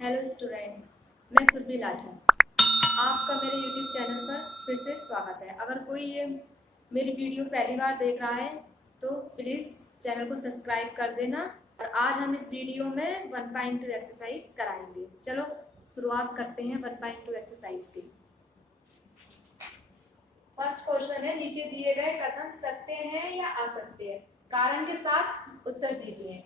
Hello student, मैं सुरभि लाठा। आपका मेरे यूट्यूब चैनल पर फिर से स्वागत है। अगर कोई ये मेरी वीडियो पहली बार देख रहा है तो प्लीज़ चैनल को सब्सक्राइब कर देना। और आज हम इस वीडियो में 1.2 एक्सरसाइज कराएंगे। चलो शुरुआत करते हैं 1.2 एक्सरसाइज की। फर्स्ट क्वेश्चन है, नीचे दिए गए कथन सत्य हैं या असत्य है, कारण के साथ उत्तर दीजिए।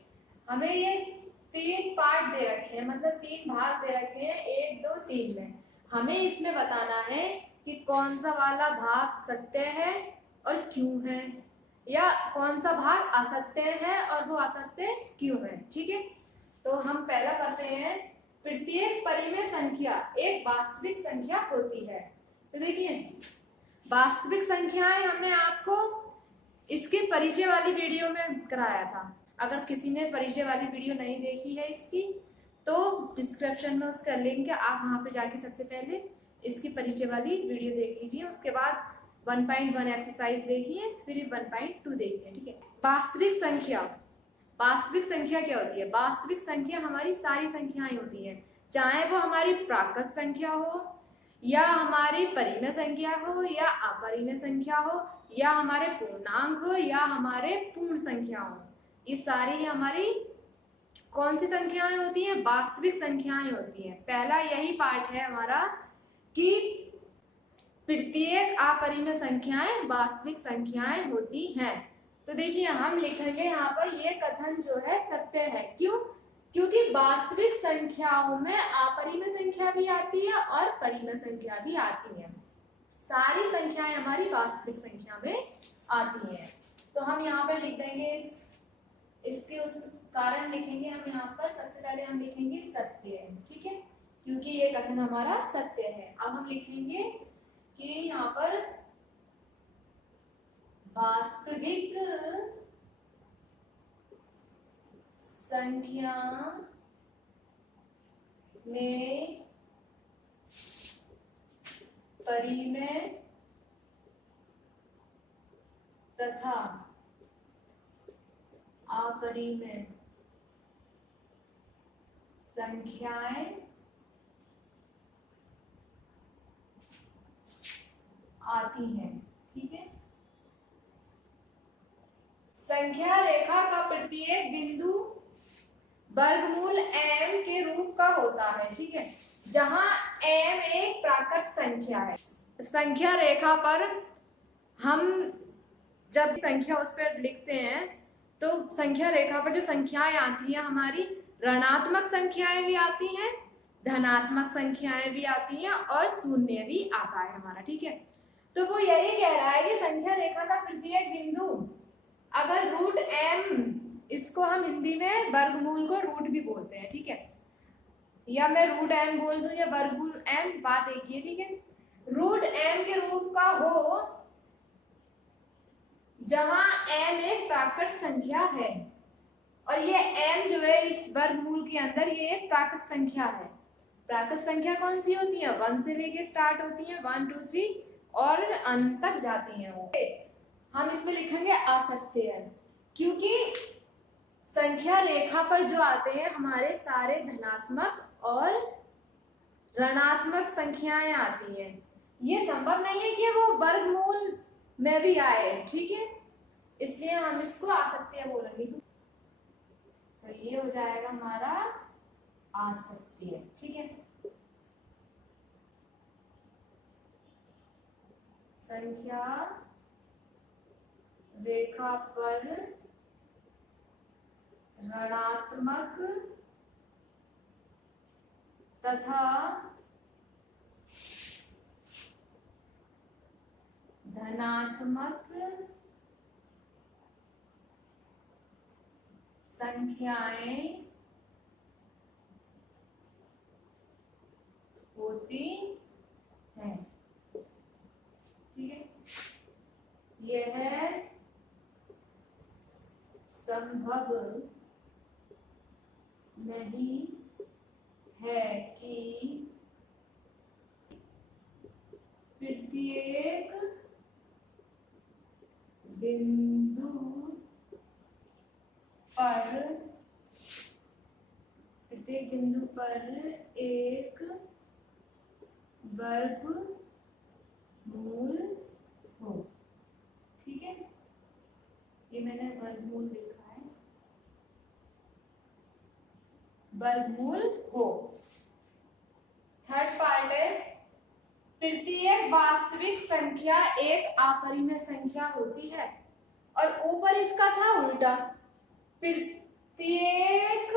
हमें ये 3 पार्ट दे रखे हैं, मतलब 3 भाग दे रखे हैं, 1, 2, 3 में। हमें इसमें बताना है कि कौन सा वाला भाग सत्य है और क्यों है, या कौन सा भाग असत्य है और वो असत्य क्यों है। ठीक है, तो हम पहला करते हैं। प्रत्येक परिमेय संख्या एक वास्तविक संख्या होती है। तो देखिए, वास्तविक संख्याएं हमने आपको इसके परिचय वाली वीडियो में कराया था। अगर किसी ने परिचय वाली वीडियो नहीं देखी है इसकी, तो डिस्क्रिप्शन में उसका लिंक है, आप वहां पे जाके सबसे पहले इसकी परिचय वाली वीडियो देख लीजिए। उसके बाद 1.1 एक्सरसाइज देखिए, फिर 1.2 देखिए। ठीक है, वास्तविक संख्या। वास्तविक संख्या क्या होती है? वास्तविक संख्या हमारी सारी संख्याएं होती हैं, चाहे वो हमारी प्राकृत संख्या हो, या हमारी परिमेय संख्या हो, या अपरिमेय संख्या हो, या हमारे पूर्णांक हो, या हमारे पूर्ण संख्या हो। ये सारी हमारी कौन सी संख्याएं होती हैं? वास्तविक संख्याएं होती हैं। पहला यही पार्ट है हमारा कि प्रत्येक अपरिमेय संख्याएं वास्तविक संख्याएं होती हैं। तो देखिए, हम लिखेंगे यहाँ पर ये कथन जो है सत्य है। क्यों? क्योंकि वास्तविक संख्याओं में अपरिमेय संख्या भी आती है और परिमेय संख्या भी आती है। सारी संख्याएं हमारी वास्तविक संख्या में आती हैं। तो हम यहाँ पर लिख देंगे इसके उस कारण लिखेंगे हम यहाँ पर। सबसे पहले हम लिखेंगे सत्य है। ठीक है, क्योंकि ये कथन हमारा सत्य है। अब हम लिखेंगे कि यहाँ पर वास्तविक संख्या में परिमेय तथा अपरिमेय संख्याएं आती हैं। ठीक है, संख्या रेखा का प्रत्येक बिंदु वर्गमूल m के रूप का होता है। ठीक है, जहां m एक प्राकृत संख्या है। संख्या रेखा पर हम जब संख्या उस पर लिखते हैं तो संख्या रेखा पर जो संख्याएं आती हैं हमारी, ऋणात्मक संख्याएं भी आती हैं, धनात्मक संख्याएं भी आती हैं और शून्य भी आता है हमारा। ठीक है, तो वो यही कह रहा है कि संख्या रेखा का प्रत्येक बिंदु, अगर रूट m, इसको हम हिंदी में वर्गमूल को रूट भी बोलते हैं। ठीक है, या मैं रूट m बोल दूं या वर्गमूल m, बात एक ही है। ठीक है, रूट m के रूप का हो जहां m एक प्राकृत संख्या है, और ये m जो है इस वर्गमूल के अंदर ये एक प्राकृत संख्या है। प्राकृत संख्या कौन सी होती है? 1 से लेके स्टार्ट होती है, 1, 2, 3 और अंत तक जाती हैं वो। हम इसमें लिखेंगे असत्य है, क्योंकि संख्या रेखा पर जो आते हैं हमारे सारे धनात्मक और ऋणात्मक संख्याएं आती हैं। ये संभव नहीं है कि वो वर्गमूल में भी आए। ठीक है, इसलिए हम इसको असत्य बोलेंगे। तो ये हो जाएगा हमारा असत्य। ठीक है, संख्या रेखा पर ऋणात्मक तथा धनात्मक संख्याएं होती हैं। ठीक है, यह संभव नहीं है कि प्रत्येक बिंदु पर एक वर्गमूल हो। ठीक है, ये मैंने वर्गमूल लिखा है, वर्गमूल हो। थर्ड पार्ट है, प्रत्येक वास्तविक संख्या एक अपरिमेय संख्या होती है। और ऊपर इसका था उल्टा, प्रत्येक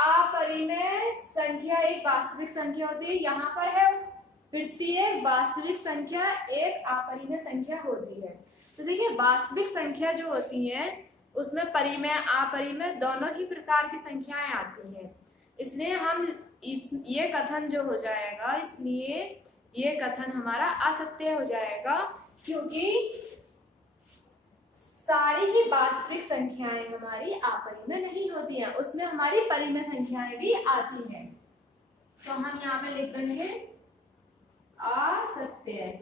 अपरिमेय संख्या एक वास्तविक संख्या होती है। यहाँ पर है प्रत्येक वास्तविक संख्या एक अपरिमेय संख्या होती है। तो देखिए, वास्तविक संख्या जो होती है उसमें परिमेय अपरिमेय दोनों ही प्रकार की संख्याएं आती हैं। इसलिए हम ये कथन जो हो जाएगा, इसलिए ये कथन हमारा असत्य हो जाएगा, क्योंकि सारी ही वास्तविक संख्याएं हमारी अपरिमेय नहीं होती हैं, उसमें हमारी परिमेय संख्याएं भी आती हैं। तो हम यहाँ पे लिख देंगे असत्य,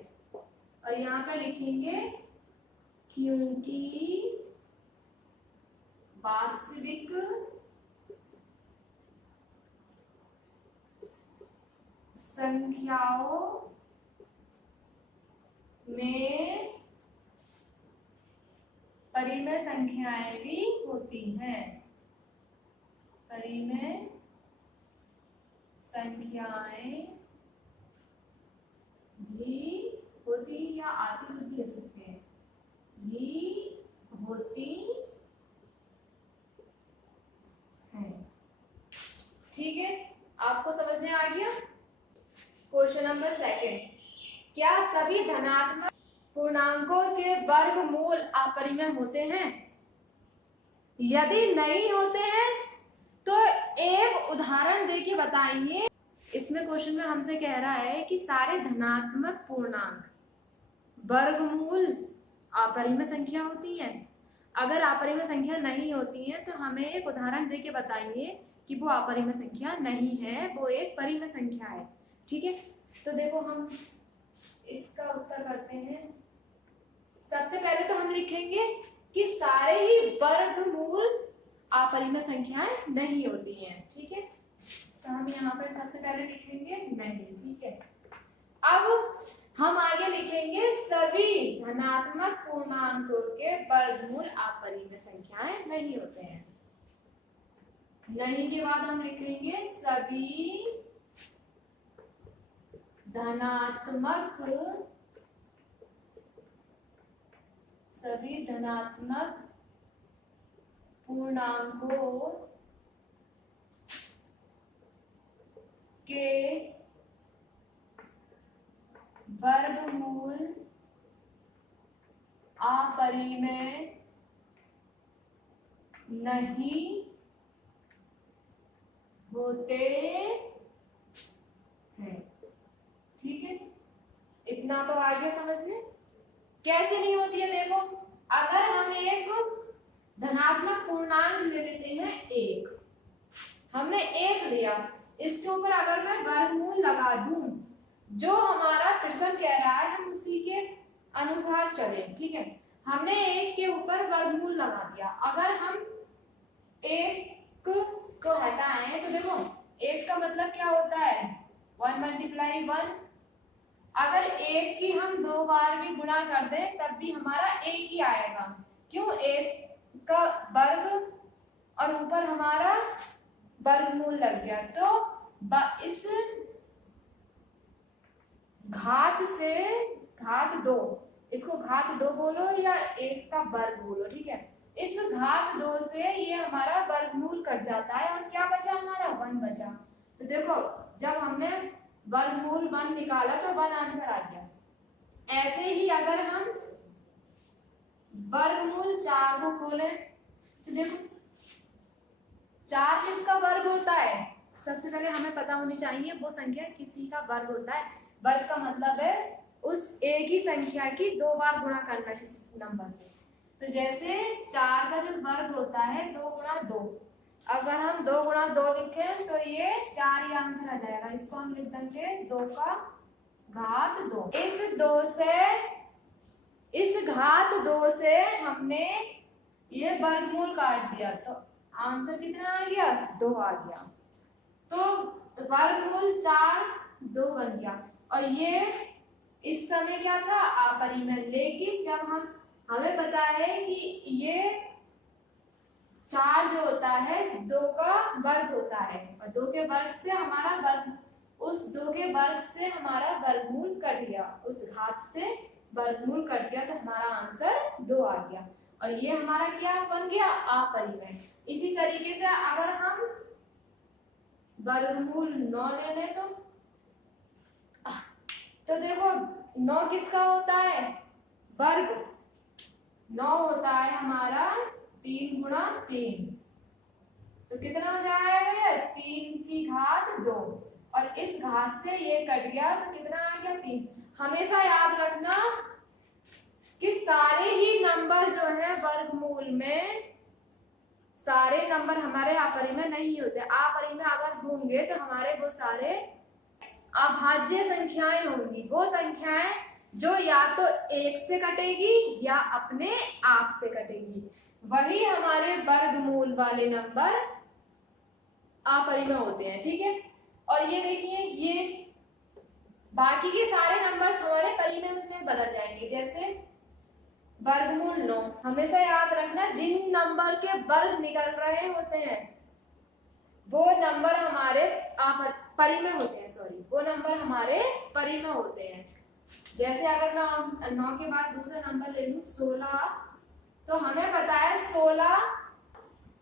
और यहाँ पे लिखेंगे क्योंकि वास्तविक संख्याओं में परिमेय संख्याएं भी होती हैं, परिमेय संख्याएं भी होती या आती, कुछ भी कह सकते हैं, भी होती हैं। ठीक है, आपको समझ में आ गया। क्वेश्चन नंबर सेकंड, क्या सभी धनात्मक पूर्णांकों के वर्गमूल अपरिमेय होते हैं? यदि नहीं होते हैं तो एक उदाहरण देके बताइए। इसमें क्वेश्चन में हमसे कह रहा है कि सारे धनात्मक पूर्णांक वर्गमूल अपरिमेय संख्या होती है। अगर अपरिमेय संख्या नहीं होती है तो हमें एक उदाहरण देके बताइए कि वो अपरिमेय संख्या नहीं है, वो एक परिमेय संख्या है। ठीक है, तो देखो हम इसका उत्तर करते हैं। सबसे पहले तो हम लिखेंगे कि सारे ही वर्गमूल अपरिमेय संख्याएं नहीं होती हैं। ठीक है, तो हम यहाँ पर सबसे पहले लिखेंगे नहीं। ठीक है, अब हम आगे लिखेंगे सभी धनात्मक पूर्णांकों के वर्गमूल अपरिमेय संख्याएं नहीं होते हैं। नहीं के बाद हम लिखेंगे सभी धनात्मक पूर्णांकों के वर्गमूल अपरिमेय नहीं होते हैं। ठीक है, इतना तो आगे समझ लें। कैसे नहीं होती है, देखो अगर हम एक धनात्मक पूर्णांक ले लेते हैं एक, हमने एक लिया, इसके ऊपर अगर मैं वर्गमूल लगा दूं, जो हमारा प्रश्न कह रहा है हम उसी के अनुसार चले। ठीक है, हमने एक के ऊपर वर्गमूल लगा दिया। अगर हम एक को हटाएं तो देखो एक का मतलब क्या होता है, 1 × 1। अगर एक की हम 2 बार भी गुणा कर दें तब भी हमारा एक ही आएगा। क्यों? एक का वर्ग और ऊपर हमारा वर्गमूल लग गया। तो इस घात से घात 2, इसको घात 2 बोलो या एक का वर्ग बोलो। ठीक है, इस घात 2 से ये हमारा वर्गमूल कट जाता है और क्या बचा, हमारा 1 बचा। तो देखो जब हमने वर्गमूल 1 निकाला तो 1 आंसर आ गया। ऐसे ही अगर हम वर्गमूल 4 को खोलें तो देखो 4 किसका वर्ग होता है? सबसे पहले हमें पता होनी चाहिए वो संख्या किसी का वर्ग होता है। वर्ग का मतलब है उस एक ही संख्या की 2 बार गुणा करना किसी नंबर से। तो जैसे 4 का जो वर्ग होता है 2 × 2, अगर हम 2 × 2 लिखें तो ये 4 ही आंसर आ जाएगा। इसको हम लिख देंगे 2 का घात 2। इस घात 2 से हमने ये वर्गमूल काट दिया तो आंसर कितना आ गया, 2 आ गया। तो तो वर्गमूल 4 2 बन गया। और ये इस समय क्या था, अपरिमेय। लेकिन जब हमें पता है कि ये 4 जो होता है 2 का वर्ग होता है, और 2 के वर्ग से हमारा वर्ग, उस 2 के वर्ग से हमारा वर्गमूल कट गया, उस घात से वर्गमूल कट गया, तो हमारा आंसर 2 आ गया। और ये हमारा क्या बन गया, अपरिमेय। इसी तरीके से अगर हम वर्गमूल 9 ले लें तो देखो 9 किसका होता है, वर्ग 9 होता है हमारा 3 गुणा 3, तो कितना हो जाएगा, 3 की घात 2, और इस घात से ये कट गया तो कितना आ गया, 3। हमेशा याद रखना कि सारे ही नंबर जो है वर्गमूल में, सारे नंबर हमारे अपरिमेय नहीं होते। अपरिमेय अगर होंगे तो हमारे वो सारे अभाज्य संख्याएं होंगी, वो संख्याएं जो या तो 1 से कटेगी या अपने आप से कटेगी, वही हमारे वर्गमूल वाले नंबर अपरिमेय होते हैं। ठीक है, और ये देखिए, ये बाकी के सारे नंबर्स हमारे परिमेय में बदल जाएंगे। जैसे वर्गमूल 9, हमेशा याद रखना जिन नंबर के वर्ग निकल रहे होते हैं वो नंबर हमारे परिमेय होते हैं, सॉरी, वो नंबर हमारे परिमेय होते हैं। जैसे अगर मैं 9 के बाद दूसरा नंबर ले लूं 16, तो हमें पता है 16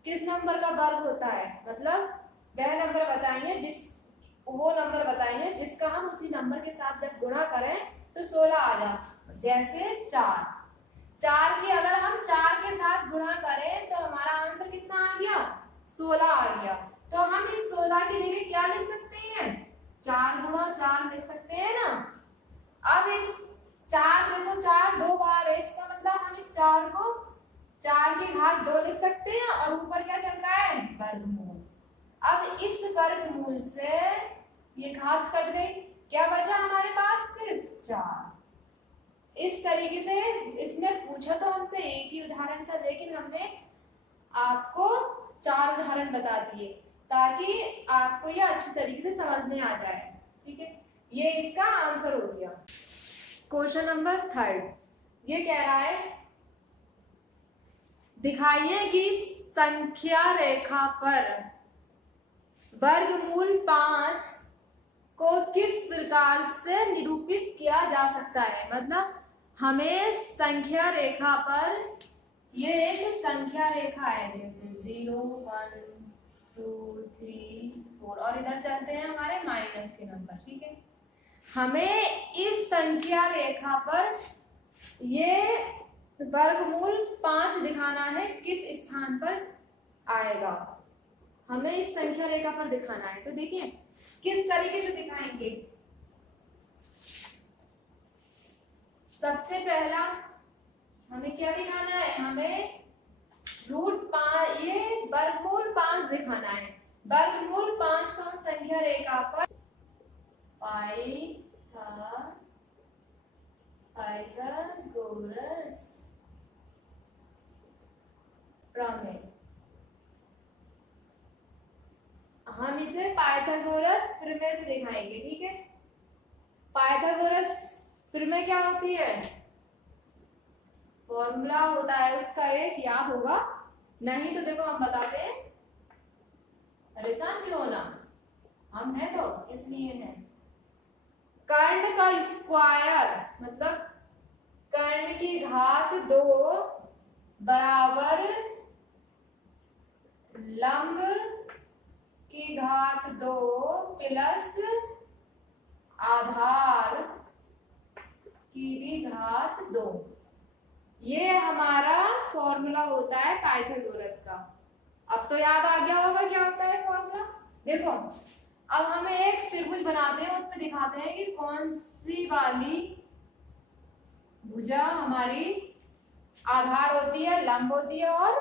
किस नंबर का वर्ग होता है, मतलब वह नंबर बताएंगे वो नंबर बताएंगे जिसका हम उसी नंबर के साथ जब गुणा करें तो 16 आ जाए। जैसे 4 की अगर हम 4 के साथ गुणा करें तो हमारा आंसर कितना आ गया, 16 आ गया। तो हम इस 16 की जगह क्या लिख सकते हैं, 4 गुणा 4 लिख सकते हैं ना। अब इस 4, देखो 4 2 बार है, इसका मतलब हम इस 4 को 4 की घात 2 लिख सकते हैं, और ऊपर क्या चल रहा है, वर्गमूल। अब इस वर्गमूल से ये घात कट गई, क्या बचा हमारे पास, सिर्फ 4। इस तरीके से इसमें पूछा तो हमसे एक ही उदाहरण था, लेकिन हमने आपको 4 उदाहरण बता दिए ताकि आपको ये अच्छी तरीके से समझने आ जाए। ठीक है, ये इसका आंसर हो गया। क्वेश्चन नंबर 3 ये कह रहा है, दिखाइए कि संख्या रेखा पर वर्गमूल 5 को किस प्रकार से निरूपित किया जा सकता है। मतलब हमें संख्या रेखा पर, ये एक संख्या रेखा है, जैसे 0 1 2 3 4, और इधर चलते हैं हमारे माइनस के नंबर। ठीक है, हमें इस संख्या रेखा पर ये वर्गमूल 5 दिखाना है, किस स्थान पर आएगा, हमें इस संख्या रेखा पर दिखाना है। तो देखिए किस तरीके से दिखाएंगे। सबसे पहला हमें क्या दिखाना है, हमें √5, ये वर्गमूल 5 दिखाना है। वर्गमूल 5 को हम संख्या रेखा पर पाइथागोरस प्रमेय, हम इसे पाइथागोरस प्रमेय से दिखाएंगे। ठीक है, पाइथागोरस प्रमेय क्या होती है, फॉर्मूला होता है उसका एक, याद होगा, नहीं तो देखो हम बताते हैं, परेशान क्यों होना, हम हैं तो इसलिए है। कर्ण का स्क्वायर मतलब कर्ण की घात 2 बराबर लंब की घात 2 प्लस आधार की भी घात 2, ये हमारा फॉर्मूला होता है पाइथागोरस का। अब तो याद आ गया होगा क्या होता है फॉर्मूला। देखो अब हमें एक त्रिभुज बनाते हैं, उसमें दिखाते हैं कि कौन सी वाली भुजा हमारी आधार होती है, लंब होती है और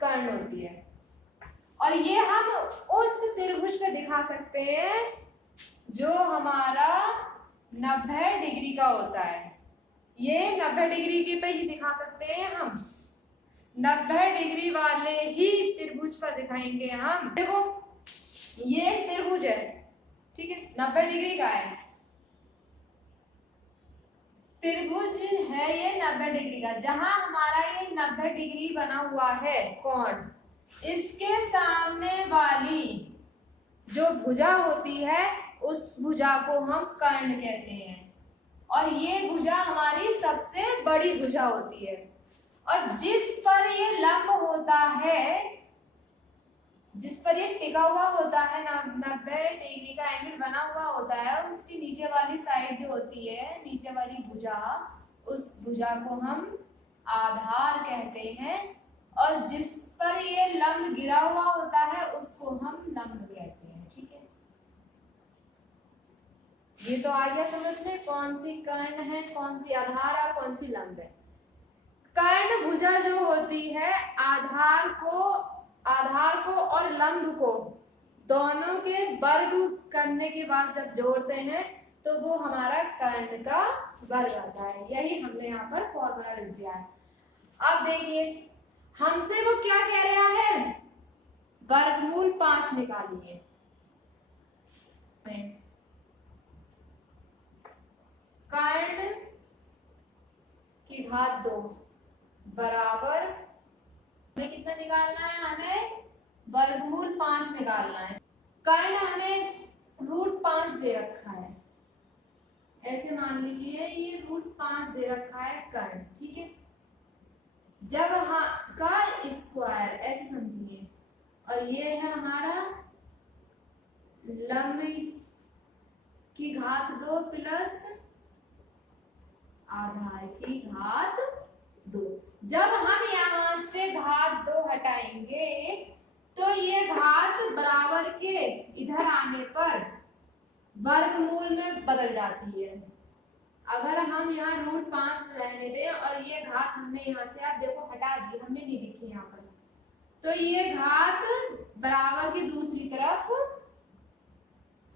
कर्ण होती है। और ये हम उस त्रिभुज पे दिखा सकते हैं जो हमारा 90 डिग्री का होता है। ये 90 डिग्री के पे ही दिखा सकते हैं हम, 90 डिग्री वाले ही त्रिभुज पर दिखाएंगे हम। देखो ये एक त्रिभुज है, ठीक है, 90 डिग्री का है, त्रिभुज है ये 90 डिग्री का। जहां हमारा ये 90 डिग्री बना हुआ है कोण, इसके सामने वाली जो भुजा होती है उस भुजा को हम कर्ण कहते हैं, और ये भुजा हमारी सबसे बड़ी भुजा होती है। और जिस पर ये लंब होता है, जिस पर ये टिका हुआ होता है, 90 डिग्री का एंगल बना हुआ होता है, उसकी नीचे वाली साइड जो होती है, नीचे वाली भुजा, उस भुजा को हम आधार कहते हैं, और जिस पर ये लंब गिरा हुआ होता है उसको हम लंब कहते हैं, ठीक है। ये तो आ गया समझ में कौन सी कर्ण है, कौन सी आधार और कौन सी लंब है। कर्ण भुजा जो होती है आधार को और लंब को दोनों के वर्ग करने के बाद जब जोड़ते हैं तो वो हमारा कर्ण का वर्ग आता है। यही हमने यहाँ पर फॉर्मूला लिख दिया है। अब देखिए हमसे वो क्या कह रहा है, वर्गमूल 5 निकालिए। कर्ण की घात 2 बराबर, हमें कितना निकालना है, हमें वर्गमूल 5 निकालना है। कर्ण हमें √5 दे रखा है, ऐसे मान लीजिए ये √5 दे रखा है कर्ण, ठीक है। जब का स्क्वायर ऐसे समझिए, और ये है हमारा लंब की घात 2 प्लस आधार की घात 2। जब हम यहाँ से घात 2 हटाएंगे तो ये घात बराबर के इधर आने पर वर्गमूल में बदल जाती है। अगर हम यहाँ √5 रहने दें और ये घात हमने यहाँ से, आप देखो हटा दी, हमने नहीं लिखी यहाँ पर, तो ये घात बराबर की दूसरी तरफ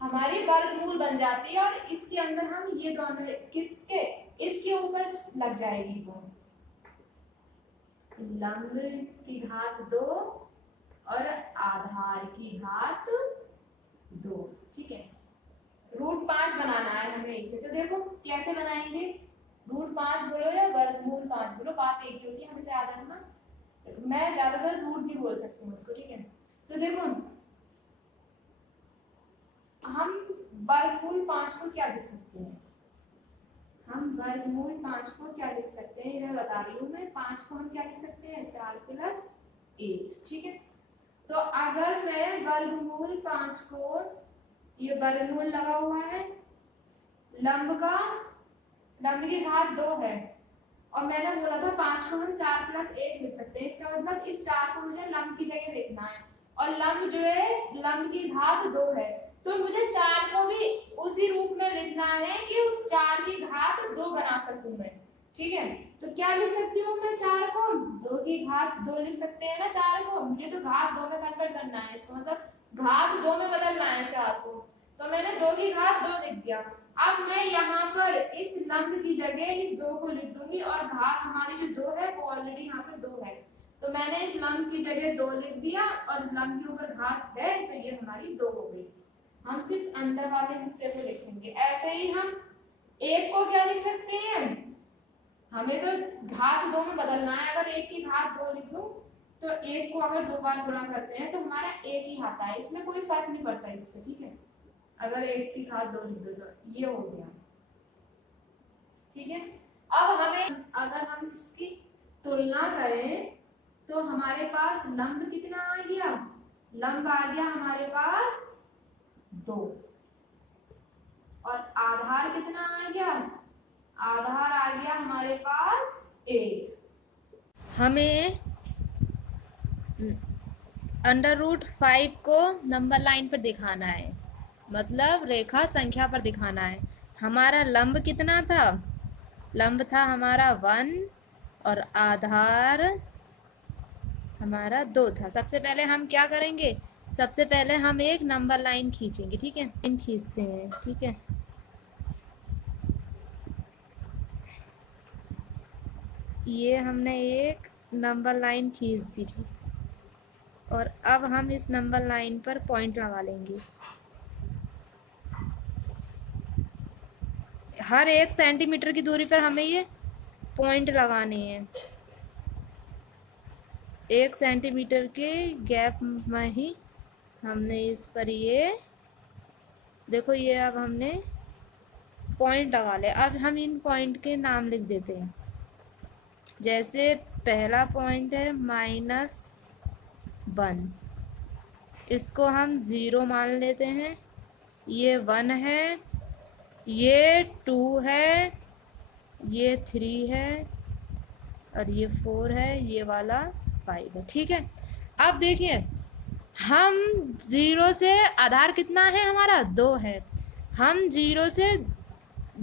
हमारी वर्गमूल बन जाती है, और इसके अंदर हम ये दोनों किसके, इसके ऊपर लग जाएगी वो लंब की घात 2 और आधार की घात 2, ठीक है। √5 बनाना है हमें इसे, तो देखो कैसे बनाएंगे, √5 बोलो या वर्गमूल 5 बोलो, बात एक ही होती है, हमें याद रखना। मैं ज्यादातर रूट भी बोल सकती हूँ उसको, ठीक है। तो देखो हम वर्गमूल 5 को क्या लिख सकते हैं, हम वर्गमूल 5 को क्या लिख सकते हैं, इधर बता रही हूँ मैं। 5 को हम क्या लिख सकते हैं, 4 + 1, ठीक है। तो अगर मैं वर्गमूल 5 को, ये वर्गमूल लगा हुआ है, लंब की घात 2 है, और मैंने बोला था 5 को हम 4 + 1 लिख सकते हैं। इसका मतलब इस 4 को मुझे लंब की जगह लिखना है, और लंब जो है लंब की घात 2 है, तो मुझे 4 को भी उसी रूप में लिखना है कि उस 4 की घात 2 बना सकूं मैं, ठीक है। तो क्या लिख सकती हूँ मैं, 4 को 2 की घात 2 लिख सकते हैं ना। 4 को मुझे तो घात 2 में कन्वर्ट करना है, इसका मतलब घात 2 में बदलना है 4 को, तो मैंने 2 की घात 2 लिख दिया। अब मैं यहाँ पर इस लंब की जगह इस 2 को लिख दूंगी, और घात हमारी जो 2 है वो ऑलरेडी यहाँ पर 2 है, तो मैंने इस लंब की जगह 2 लिख दिया, और लंब के ऊपर घात है तो ये हमारी 2 हो गई। हम सिर्फ अंदर वाले हिस्से को लिखेंगे। ऐसे ही हम 1 को क्या लिख सकते हैं, हमें तो घात 2 में बदलना है। अगर 1 की घात 2 लिख दूं तो 1 को अगर 2 बार गुणा करते हैं तो हमारा 1 ही आता है, इसमें कोई फर्क नहीं पड़ता इससे, ठीक है। अगर 1 की घात 2 लिख दो तो ये हो गया, ठीक है। अब हमें अगर हम इसकी तुलना करें तो हमारे पास लंब कितना आ गया, लंब आ गया हमारे पास 2, और आधार कितना आ गया, आधार आ गया हमारे पास 1। हमें √5 को नंबर लाइन पर दिखाना है, मतलब रेखा संख्या पर दिखाना है। हमारा लंब कितना था, लंब था हमारा 1, और आधार हमारा 2 था। सबसे पहले हम क्या करेंगे, सबसे पहले हम एक नंबर लाइन खींचेंगे, ठीक है। लाइन खींचते हैं, ठीक है। ये हमने एक नंबर लाइन खींच दी थी, और अब हम इस नंबर लाइन पर पॉइंट लगा लेंगे। हर 1 सेंटीमीटर की दूरी पर हमें ये पॉइंट लगाने हैं। 1 सेंटीमीटर के गैप में ही हमने इस पर ये देखो, ये अब हमने पॉइंट लगा ले। अब हम इन पॉइंट के नाम लिख देते हैं। जैसे पहला पॉइंट है -1, इसको हम 0 मान लेते हैं। ये 1 है, ये 2 है, ये 3 है और ये 4 है, ये वाला 5 है। ठीक है, अब देखिए हम 0 से आधार कितना है हमारा 2 है, हम 0 से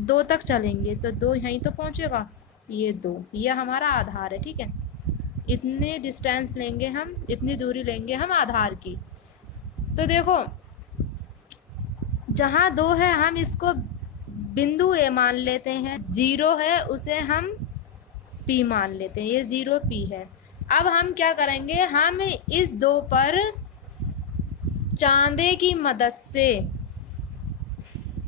2 तक चलेंगे तो 2 यहीं तो पहुंचेगा, ये 2 ये हमारा आधार है। ठीक है, इतने डिस्टेंस लेंगे हम, इतनी दूरी लेंगे हम आधार की। तो देखो जहाँ 2 है हम इसको बिंदु ए मान लेते हैं, 0 है उसे हम P मान लेते हैं, ये 0 P है। अब हम क्या करेंगे, हम इस 2 पर चांदे की मदद से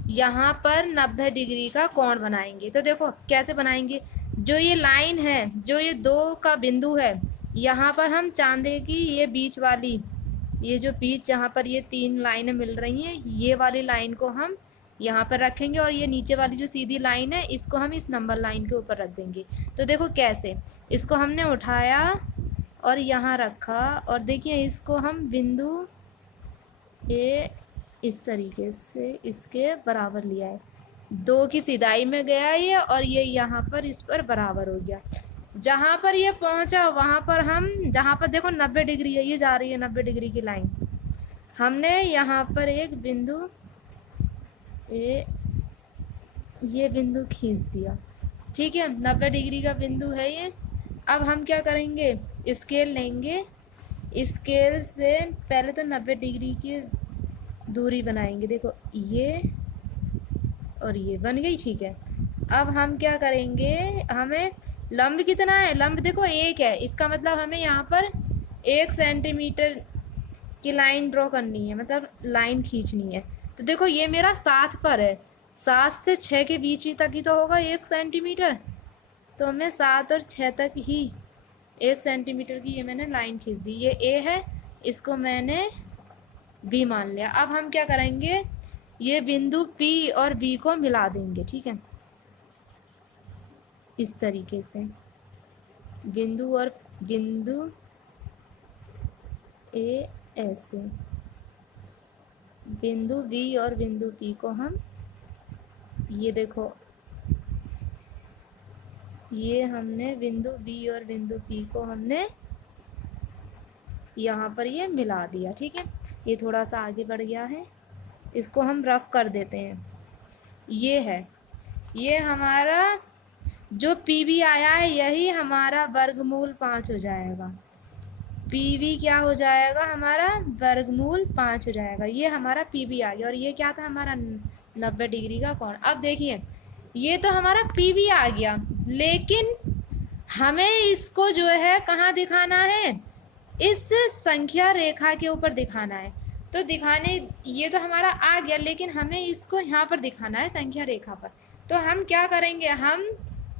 यहाँ पर 90 डिग्री का कोण बनाएंगे। तो देखो कैसे बनाएंगे, जो ये लाइन है, जो ये 2 का बिंदु है, यहाँ पर हम चांदे की ये बीच वाली, ये जो बीच जहाँ पर ये 3 लाइनें मिल रही हैं, ये वाली लाइन को हम यहाँ पर रखेंगे और ये नीचे वाली जो सीधी लाइन है इसको हम इस नंबर लाइन के ऊपर रख देंगे। तो देखो कैसे, इसको हमने उठाया और यहाँ रखा और देखिए इसको हम बिंदु ए इस तरीके से इसके बराबर लिया है, 2 की सीधाई में गया ये और ये यहाँ पर इस पर बराबर हो गया। जहाँ पर ये पहुँचा वहाँ पर हम, जहाँ पर देखो 90 डिग्री है, ये जा रही है 90 डिग्री की लाइन, हमने यहाँ पर एक बिंदु ये बिंदु खींच दिया। ठीक है, 90 डिग्री का बिंदु है ये। अब हम क्या करेंगे, स्केल लेंगे, स्केल से पहले तो 90 डिग्री की दूरी बनाएंगे। देखो ये और ये बन गई। ठीक है, अब हम क्या करेंगे, हमें लंब कितना है, लंब देखो 1 है, इसका मतलब हमें यहाँ पर 1 सेंटीमीटर की लाइन ड्रॉ करनी है, मतलब लाइन खींचनी है। तो देखो ये मेरा 7 पर है, 7 से 6 के बीच ही तक ही तो होगा 1 सेंटीमीटर, तो हमें 7 और 6 तक ही 1 सेंटीमीटर की ये मैंने लाइन खींच दी। ये ए है, इसको मैंने बी मान लिया। अब हम क्या करेंगे, ये बिंदु पी और बी को मिला देंगे। ठीक है, इस तरीके से बिंदु और बिंदु ए ऐसे, बिंदु बी और बिंदु पी को हम, ये देखो ये हमने बिंदु बी और बिंदु पी को हमने यहाँ पर ये मिला दिया। ठीक है, ये थोड़ा सा आगे बढ़ गया है, इसको हम रफ कर देते हैं। ये है, ये हमारा जो पी बी आया है यही हमारा वर्गमूल 5 हो जाएगा। पी वी क्या हो जाएगा, हमारा वर्गमूल 5 हो जाएगा। ये हमारा पी बी आ गया और ये क्या था, हमारा 90 डिग्री का कोण। अब देखिए ये तो हमारा पी बी आ गया, लेकिन हमें इसको जो है कहाँ दिखाना है, इस संख्या रेखा के ऊपर दिखाना है। तो दिखाने, ये तो हमारा आ गया, लेकिन हमें इसको यहाँ पर दिखाना है संख्या रेखा पर। तो हम क्या करेंगे, हम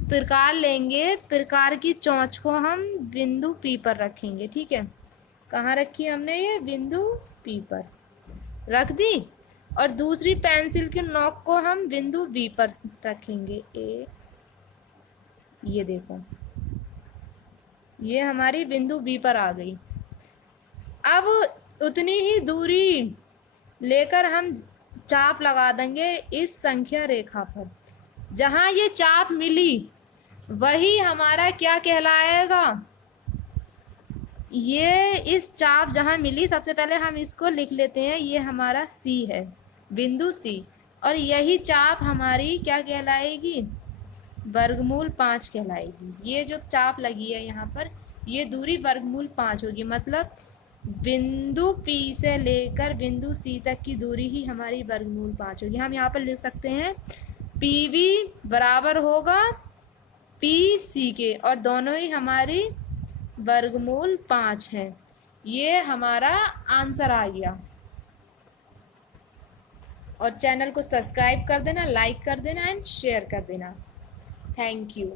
प्रकार लेंगे, प्रकार की चोंच को हम बिंदु पी पर रखेंगे। ठीक है, कहाँ रखी हमने, ये बिंदु पी पर रख दी और दूसरी पेंसिल की नोक को हम बिंदु बी पर रखेंगे। ए, ये देखो ये हमारी बिंदु बी पर आ गई। अब उतनी ही दूरी लेकर हम चाप लगा देंगे इस संख्या रेखा पर। जहाँ ये चाप मिली वही हमारा क्या कहलाएगा, ये इस चाप जहाँ मिली, सबसे पहले हम इसको लिख लेते हैं, ये हमारा सी है, बिंदु सी, और यही चाप हमारी क्या कहलाएगी, वर्गमूल 5 कहलाएगी। ये जो चाप लगी है यहाँ पर, ये दूरी वर्गमूल 5 होगी, मतलब बिंदु P से लेकर बिंदु C तक की दूरी ही हमारी वर्गमूल 5 होगी। हम यहाँ पर लिख सकते हैं PV बराबर होगा PC के, और दोनों ही हमारी वर्गमूल 5 है। ये हमारा आंसर आ गया। और चैनल को सब्सक्राइब कर देना, लाइक कर देना एंड शेयर कर देना। Thank you.